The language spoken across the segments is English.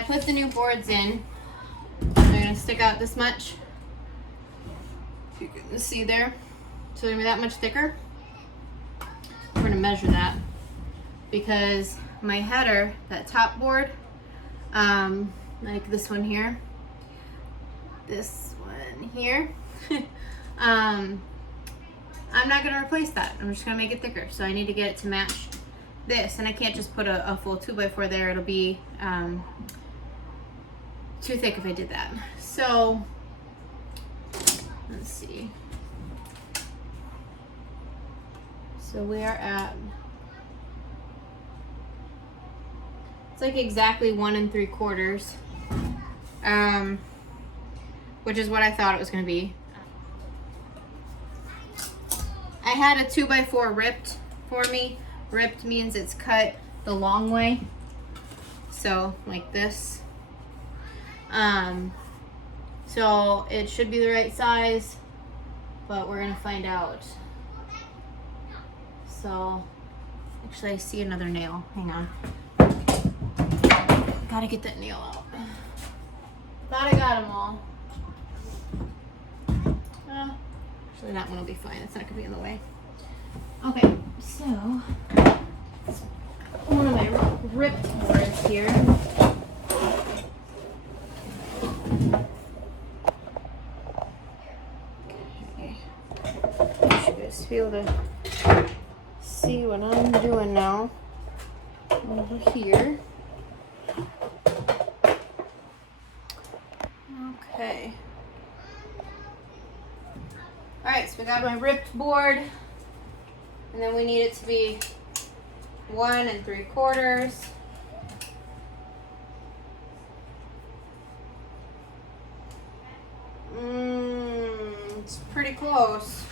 I put the new boards in, they're gonna stick out this much. You can see there. So they're gonna be that much thicker. We're gonna measure that because my header, that top board, like this one here, I'm not gonna replace that. I'm just gonna make it thicker. So I need to get it to match this, and I can't just put a full 2x4 there. It'll be too thick if I did that. So let's see. So we are at, it's like exactly 1 3/4, which is what I thought it was gonna be. I had a 2x4 ripped for me. Ripped means it's cut the long way. So like this. So it should be the right size, but we're gonna find out. So actually I see another nail. Hang on. Gotta get that nail out. Thought I got them all. Actually that one will be fine. It's not gonna be in the way. Okay, so one of my ripped boards here. Okay. You should just be able to see what I'm doing now. Over here. Okay. Alright, so we got my ripped board. And then we need it to be 1 3/4. It's pretty close.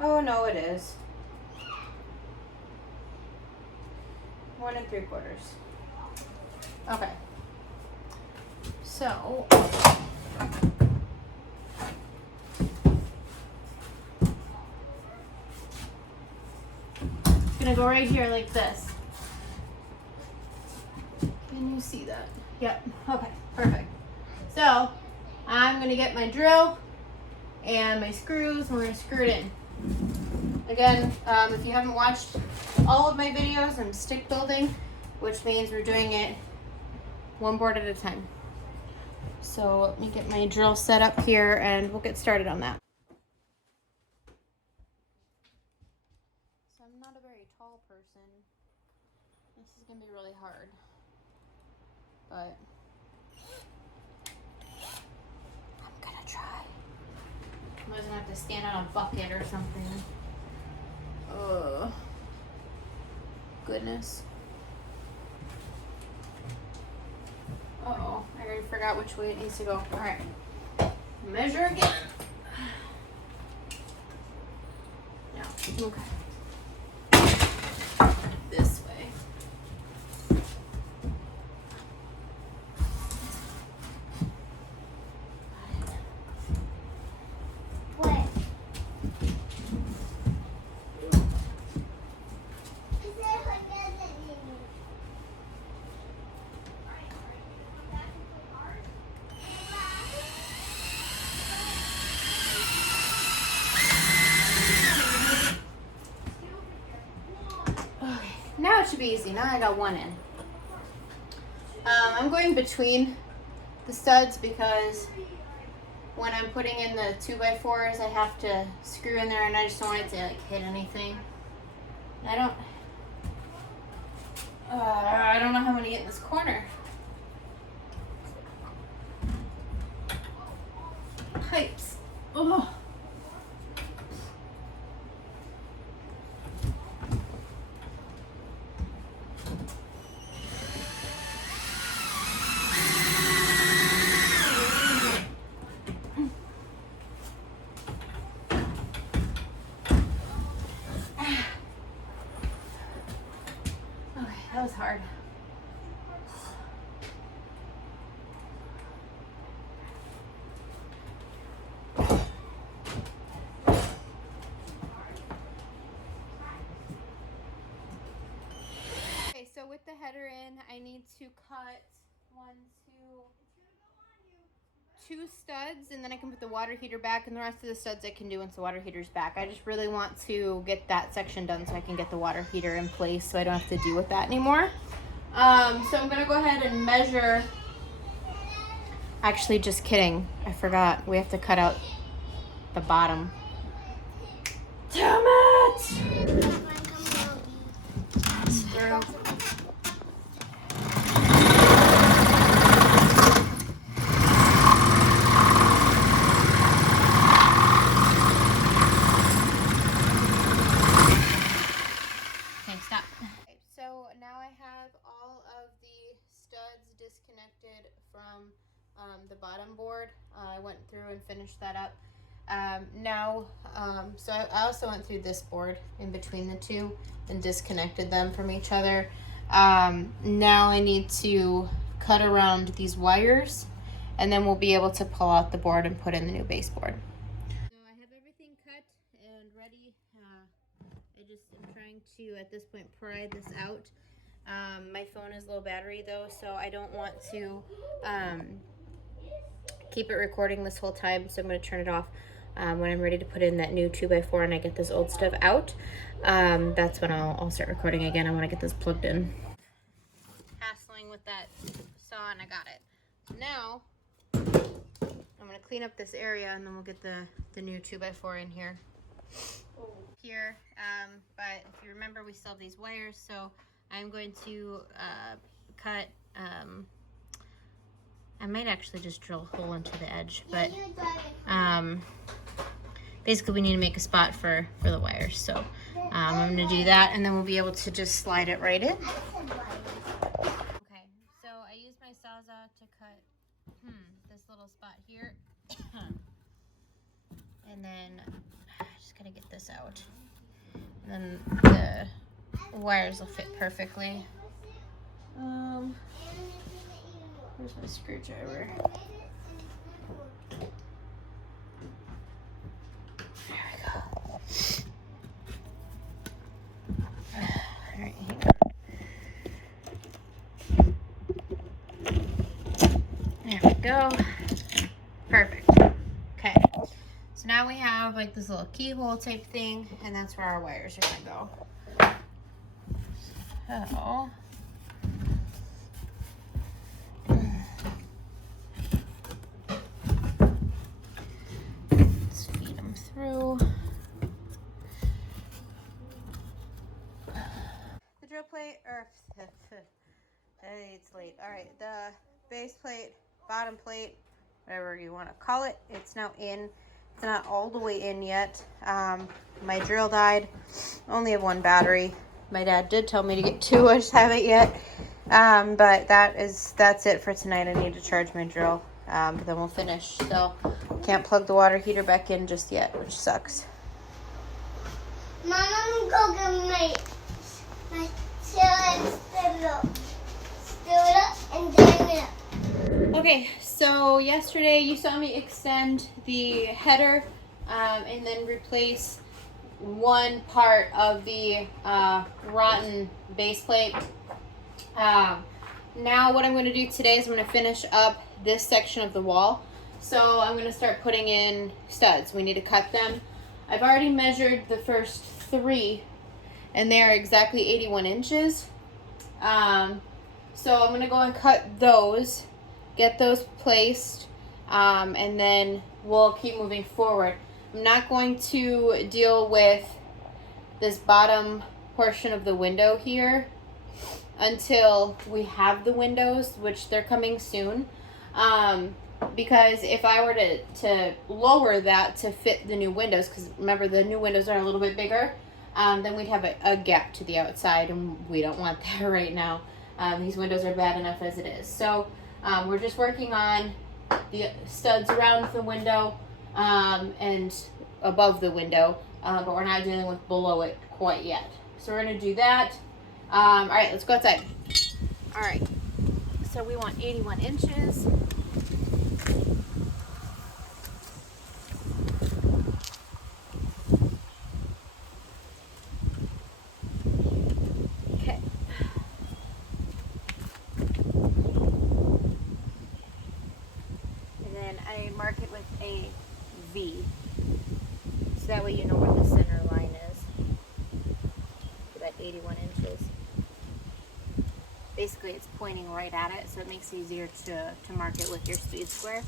Oh no, it is. 1 3/4. Okay. So gonna go right here like this. Can you see that? Yep. Okay, perfect. So I'm gonna get my drill and my screws and we're gonna screw it in. Again, if you haven't watched all of my videos, I'm stick building, which means we're doing it one board at a time. So let me get my drill set up here and we'll get started on that. I'm not a very tall person. This is gonna be really hard, but I'm gonna try. I'm gonna have to stand on a bucket or something. Oh, goodness. Uh-oh, I already forgot which way it needs to go. All right, measure again. No, okay. This way. What? Now it should be easy. Now I got one in. I'm going between the studs because when I'm putting in the 2x4s, I have to screw in there, and I just don't want it to like hit anything. I don't know how I'm gonna get in this corner. Pipes. Oh. That was hard. Okay, so with the to cut two studs, and then I can put the water heater back, and the rest of the studs I can do once the water heater's back. I just really want to get that section done so I can get the water heater in place so I don't have to deal with that anymore. So I'm gonna go ahead and measure. Actually, just kidding. I forgot. We have to cut out the bottom. Damn it! That's through. Okay, stop. So now I have all of the studs disconnected from the bottom board. I went through and finished that up. So I also went through this board in between the two and disconnected them from each other. Now I need to cut around these wires, and then we'll be able to pull out the board and put in the new baseboard. So I have everything cut and ready. I just am trying to, at this point, pry this out. My phone is low battery though, so I don't want to keep it recording this whole time, so I'm going to turn it off when I'm ready to put in that new 2x4 and I get this old stuff out. That's when I'll start recording again. I want to get this plugged in. Hassling with that saw, and I got it. So now I'm going to clean up this area, and then we'll get the new 2x4 in here. But if you remember, we still have these wires, so I'm going to cut. I might actually just drill a hole into the edge, but basically we need to make a spot for the wires. So I'm going to do that, and then we'll be able to just slide it right in. Okay, so I used my Sawzall to cut this little spot here, and then I just got to get this out, and then the wires will fit perfectly. Where's my screwdriver? There we go. All right, there we go. Perfect. Okay. So now we have like this little keyhole type thing, and that's where our wires are gonna go. So let's feed them through. The drill plate, or hey, it's late. All right, the base plate, bottom plate, whatever you want to call it, it's now in. It's not all the way in yet. My drill died. Only have one battery. My dad did tell me to get two. I just haven't yet. But that's it for tonight. I need to charge my drill. But then we'll finish. So can't plug the water heater back in just yet, which sucks. Mom, I'm gonna go get my and turn it up. Okay, so yesterday you saw me extend the header and then replace one part of the rotten base plate. Now what I'm going to do today is I'm going to finish up this section of the wall. So I'm going to start putting in studs. We need to cut them. I've already measured the first 3 and they are exactly 81 inches. So I'm going to go and cut those, get those placed, and then we'll keep moving forward. I'm not going to deal with this bottom portion of the window here until we have the windows, which they're coming soon. Because if I were to lower that to fit the new windows, because remember the new windows are a little bit bigger, then we'd have a gap to the outside, and we don't want that right now. These windows are bad enough as it is. So we're just working on the studs around the window and above the window, but we're not dealing with below it quite yet. So we're going to do that. All right, let's go outside. All right, so we want 81 inches. Okay. that way you know where the center line is. About 81 inches. Basically it's pointing right at it, so it makes it easier to mark it with your speed square.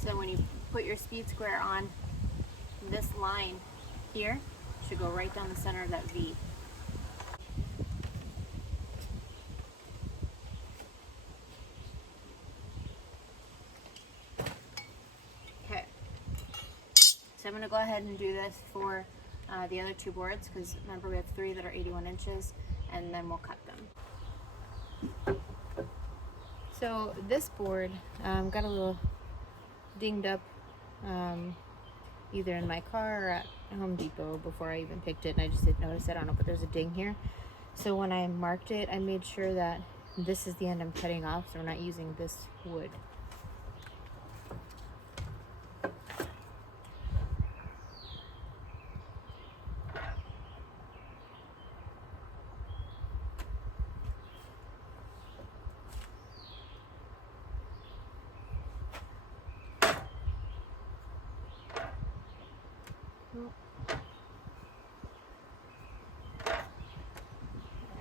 So when you put your speed square on, this line here should go right down the center of that V. Okay, so I'm going to go ahead and do this for the other two boards, because remember we have 3 that are 81 inches, and then we'll cut them. So this board got a little dinged up either in my car or at Home Depot before I even picked it, and I just didn't notice it. I don't know, but there's a ding here. So when I marked it, I made sure that this is the end I'm cutting off, so we're not using this wood.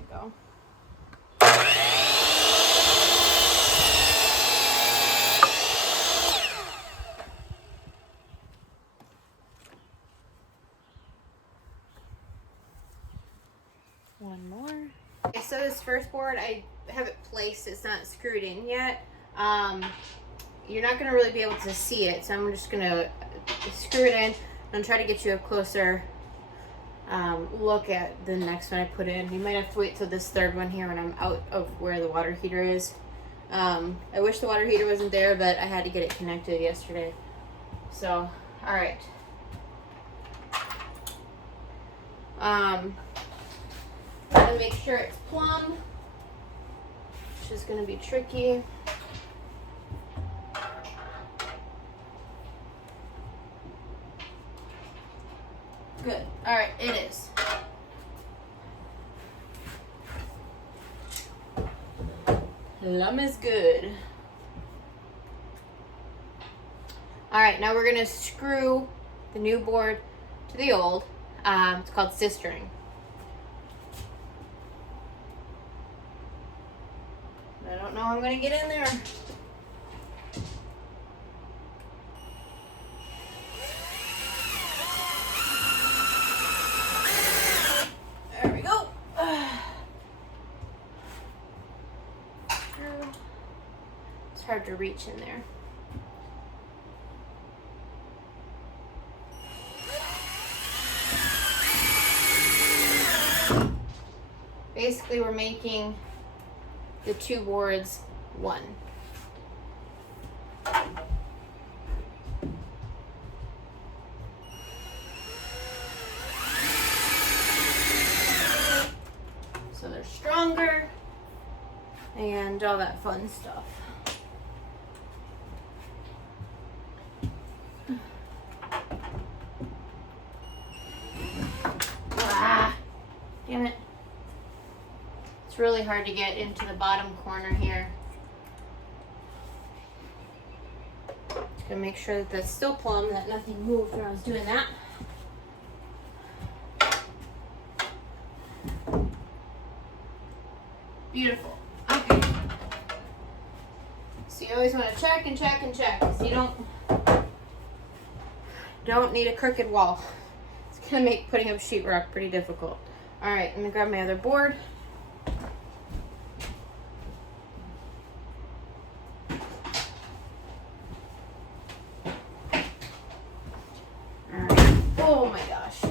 Go. One more. Okay, so this first board, I have it placed. It's not screwed in yet. You're not going to really be able to see it, so I'm just going to screw it in and try to get you a closer look at the next one I put in. You might have to wait till this third one here when I'm out of where the water heater is. I wish the water heater wasn't there, but I had to get it connected yesterday. So, alright. Gotta make sure it's plumb, which is gonna be tricky. Good. Alright, it is. Plumb is good. Alright, now we're going to screw the new board to the old. It's called sistering. I don't know how I'm going to get in there. There we go. It's hard to reach in there. Basically, we're making the two boards one. So they're stronger and all that fun stuff. Ah, damn it. It's really hard to get into the bottom corner here. Just gonna make sure that that's still plumb, that nothing moved when I was doing that. Beautiful. Okay. So you always want to check and check and check, because you don't need a crooked wall. It's gonna make putting up sheetrock pretty difficult. All right, I'm gonna grab my other board. Oh my gosh.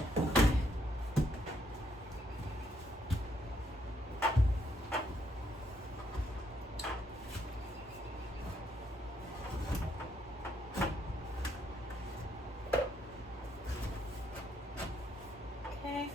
Okay.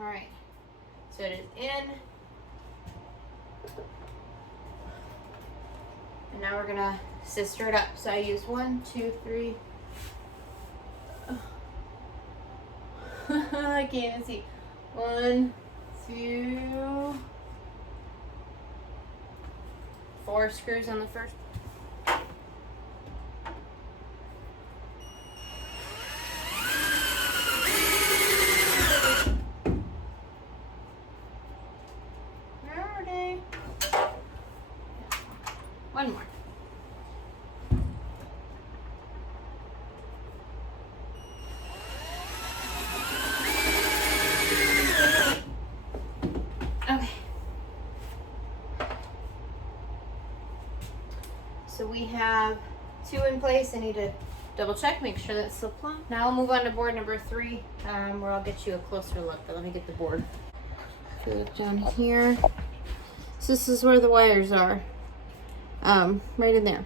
All right, so it is in. And now we're gonna sister it up. So I use 1, 2, 3. I can't even see. 1, 2, 4 screws on the first. One more. Okay. So we have 2 in place. I need to double check, make sure that's still plumb. Now I'll move on to board number 3, where I'll get you a closer look, but let me get the board. So look down here. So this is where the wires are. Right in there.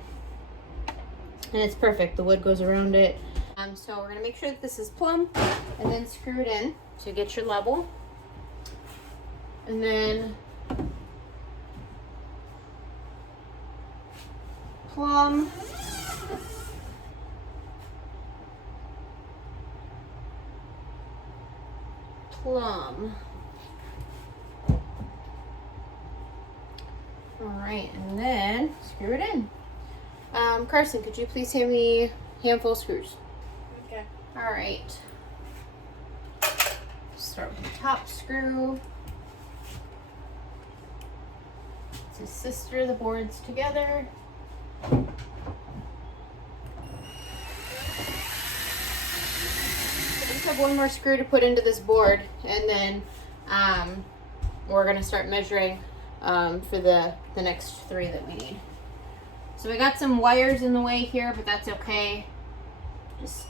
And it's perfect. The wood goes around it. So we're going to make sure that this is plumb and then screw it in to get your level. And then plumb. Plumb. All right, and then screw it in. Carson, could you please hand me a handful of screws? Okay. All right. Start with the top screw to sister the boards together. I just have one more screw to put into this board, and then we're gonna start measuring for the next 3 that we need. So we got some wires in the way here, but that's okay. Just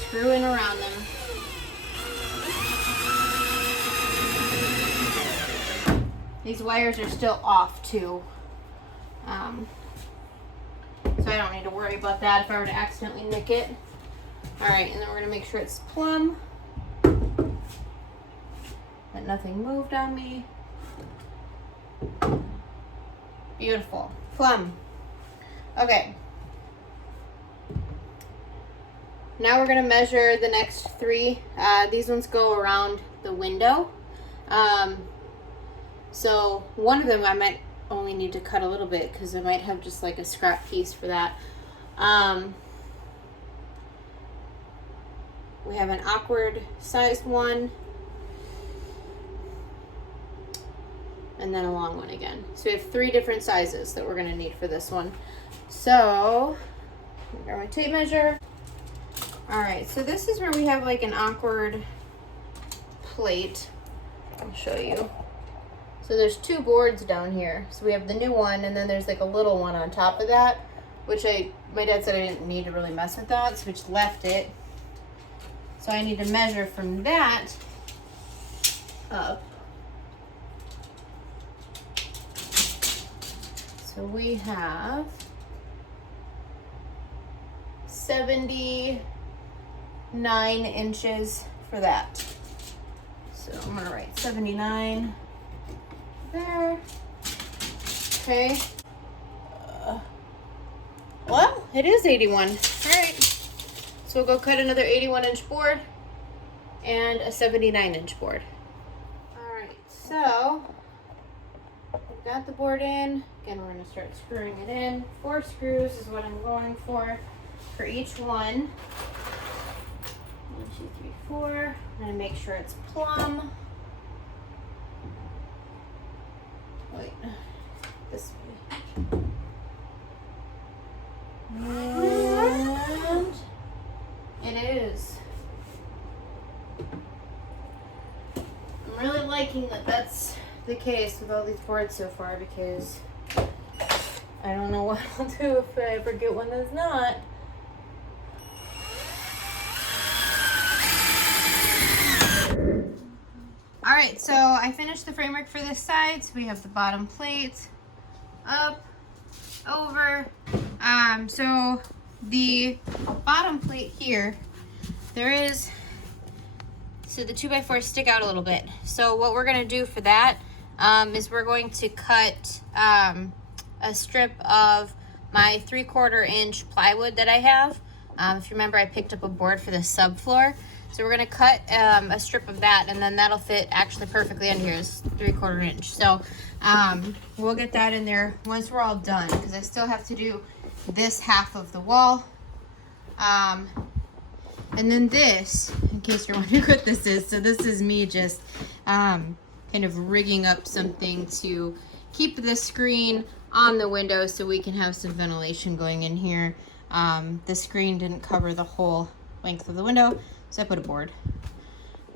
screwing around them. These wires are still off too. So I don't need to worry about that if I were to accidentally nick it. All right, and then we're gonna make sure it's plumb. That nothing moved on me. Beautiful. Plumb. Okay. Now we're going to measure the next 3. These ones go around the window. So one of them I might only need to cut a little bit because I might have just like a scrap piece for that. We have an awkward sized one. And then a long one again. So we have 3 different sizes that we're going to need for this one. So, I've got my tape measure. All right, so this is where we have like an awkward plate. I'll show you. So there's 2 boards down here. So we have the new one, and then there's like a little one on top of that, which my dad said I didn't need to really mess with that, so we just left it. So I need to measure from that up. So we have 79 inches for that. So I'm gonna write 79 there. Okay. Well, it is 81. All right. So we'll go cut another 81-inch board and a 79-inch board. All right, so we've got the board in. Again, we're going to start screwing it in. 4 screws is what I'm going for each one. 1, 2, 3, 4. I'm going to make sure it's plumb. Wait, this way. And it is. I'm really liking that that's the case with all these boards so far, because I don't know what I'll do if I ever get one that's not. Alright, so I finished the framework for this side. So we have the bottom plate up, over. So the bottom plate here, so the 2x4s stick out a little bit. So what we're gonna do for that is we're going to cut a strip of my 3/4 inch plywood that I have. If you remember, I picked up a board for the subfloor. So we're gonna cut a strip of that, and then that'll fit actually perfectly under here. It's 3/4 inch. So we'll get that in there once we're all done, because I still have to do this half of the wall. And then this, in case you're wondering what this is, so this is me just kind of rigging up something to keep the screen on the window so we can have some ventilation going in here. The screen didn't cover the whole length of the window, so I put a board.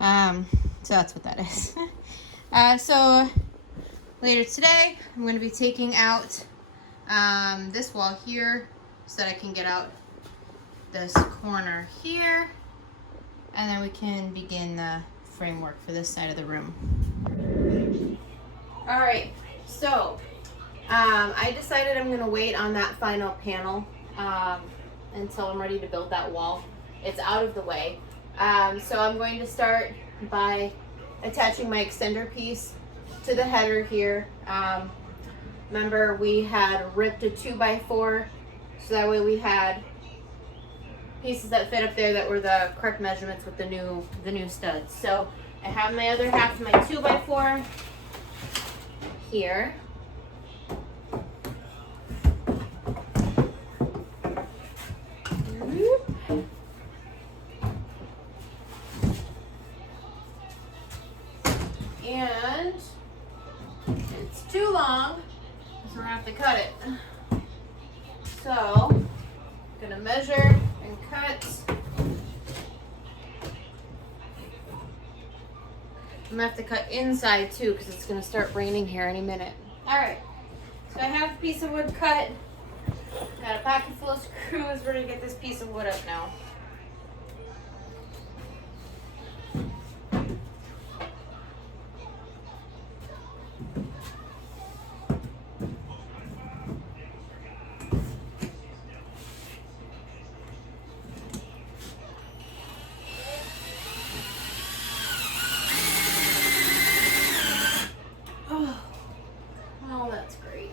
So that's what that is. So later today, I'm going to be taking out this wall here so that I can get out this corner here, and then we can begin the framework for this side of the room. All right, so I decided I'm going to wait on that final panel until I'm ready to build that wall. It's out of the way. So I'm going to start by attaching my extender piece to the header here. Remember, we had ripped a 2x4, so that way we had pieces that fit up there that were the correct measurements with the new studs. So I have my other half of my 2x4 here. And it's too long, so we're gonna have to cut it. So I'm gonna measure and cut. I'm gonna have to cut inside too, because it's gonna start raining here any minute. All right, so I have a piece of wood cut. Got a pocket full of screws. We're gonna get this piece of wood up now. Oh, that's great.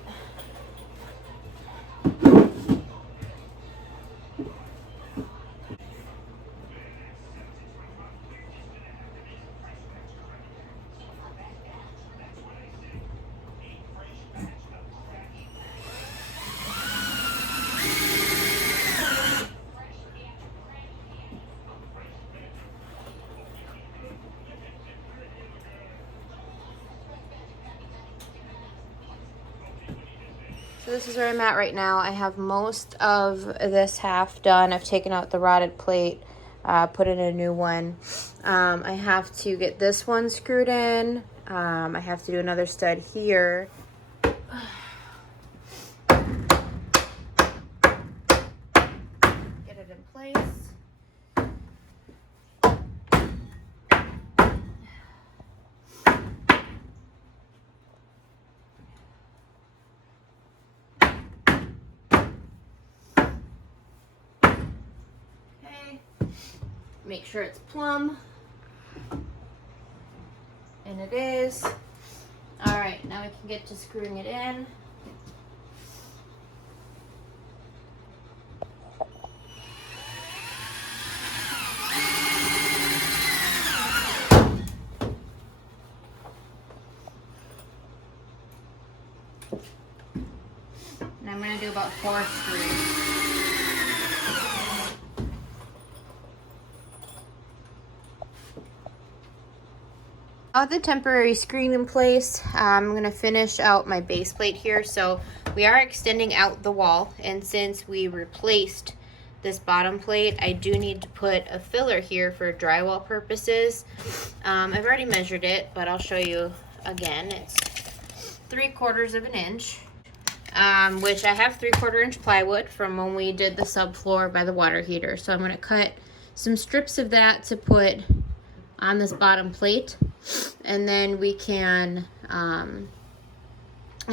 So this is where I'm at right now. I have most of this half done. I've taken out the rotted plate, put in a new one. I have to get this one screwed in. I have to do another stud here. Get it in place. Make sure it's plumb, and it is. All right, now we can get to screwing it in. And I'm gonna do about 4 screws. Got the temporary screen in place. I'm going to finish out my base plate here. So we are extending out the wall, and since we replaced this bottom plate, I do need to put a filler here for drywall purposes. I've already measured it, but I'll show you again. It's 3/4 inch, which I have 3/4 inch plywood from when we did the subfloor by the water heater. So I'm going to cut some strips of that to put on this bottom plate, and then we can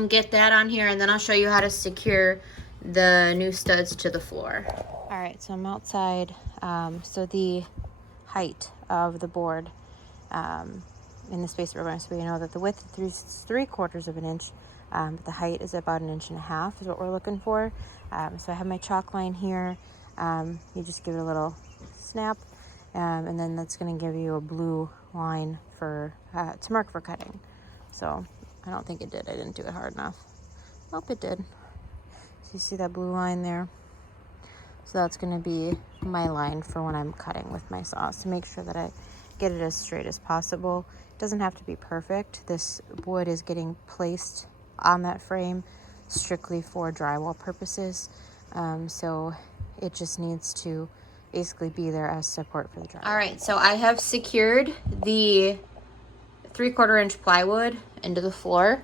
get that on here, and then I'll show you how to secure the new studs to the floor. All right, so I'm outside. So the height of the board in the space we're going, so we know that the width is 3/4 inch, but the height is about 1.5 inches is what we're looking for. So I have my chalk line here. You just give it a little snap, and then that's going to give you a blue line for to mark for cutting. So I don't think it did. I didn't do it hard enough. Nope, it did. So you see that blue line there? So that's going to be my line for when I'm cutting with my saws, to make sure that I get it as straight as possible. It doesn't have to be perfect. This wood is getting placed on that frame strictly for drywall purposes. So it just needs to basically be there as support for the drywall. All right, so I have secured the 3/4 inch plywood into the floor.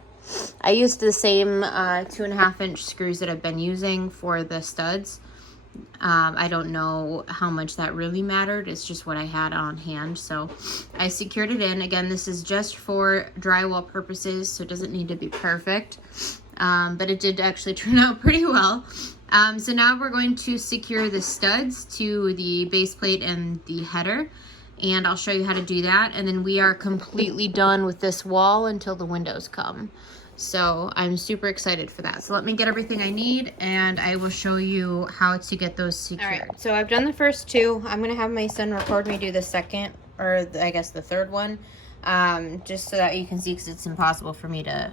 I used the same 2.5 inch screws that I've been using for the studs. I don't know how much that really mattered. It's just what I had on hand. So I secured it in. Again, this is just for drywall purposes, so it doesn't need to be perfect. But it did actually turn out pretty well. So now we're going to secure the studs to the base plate and the header. And I'll show you how to do that. And then we are completely done with this wall until the windows come. So I'm super excited for that. So let me get everything I need and I will show you how to get those secured. All right, so I've done the first two. I'm gonna have my son record me do the second, or I guess the third one, just so that you can see, because it's impossible for me to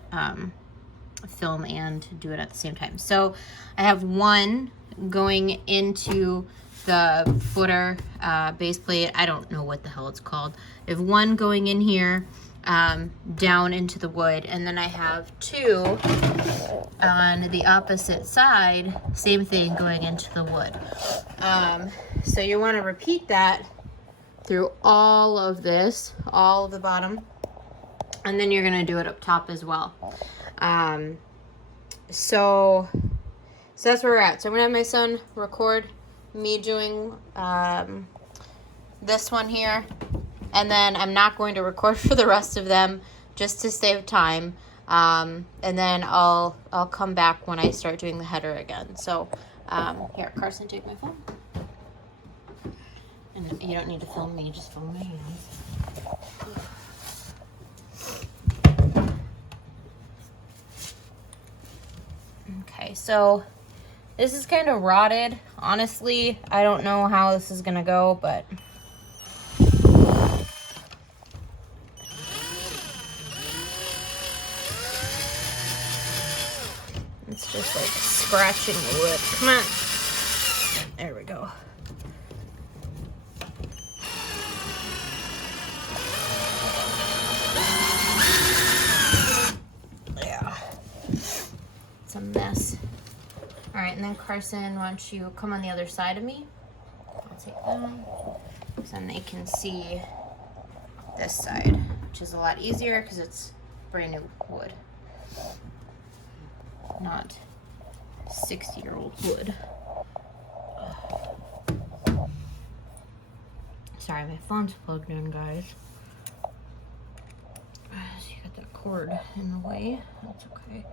film and do it at the same time. So I have one going into the footer base plate. I don't know what the hell it's called. I have one going in here down into the wood, and then I have two on the opposite side, same thing, going into the wood. So you want to repeat that through all of this, all of the bottom, and then you're going to do it up top as well. So that's where we're at. So I'm gonna have my son record me doing this one here, and then I'm not going to record for the rest of them just to save time. And then I'll come back when I start doing the header again. So here, Carson, take my phone. And you don't need to film me, just film my hands. Okay, so this is kind of rotted. Honestly, I don't know how this is gonna go, but it's just like scratching the wood. Come on. There we go. Yeah. It's a mess. All right, and then Carson, why don't you come on the other side of me? I'll take that, so then they can see this side, which is a lot easier because it's brand new wood, not 60-year-old wood. Sorry, my phone's plugged in, guys. So you got that cord in the way. That's okay.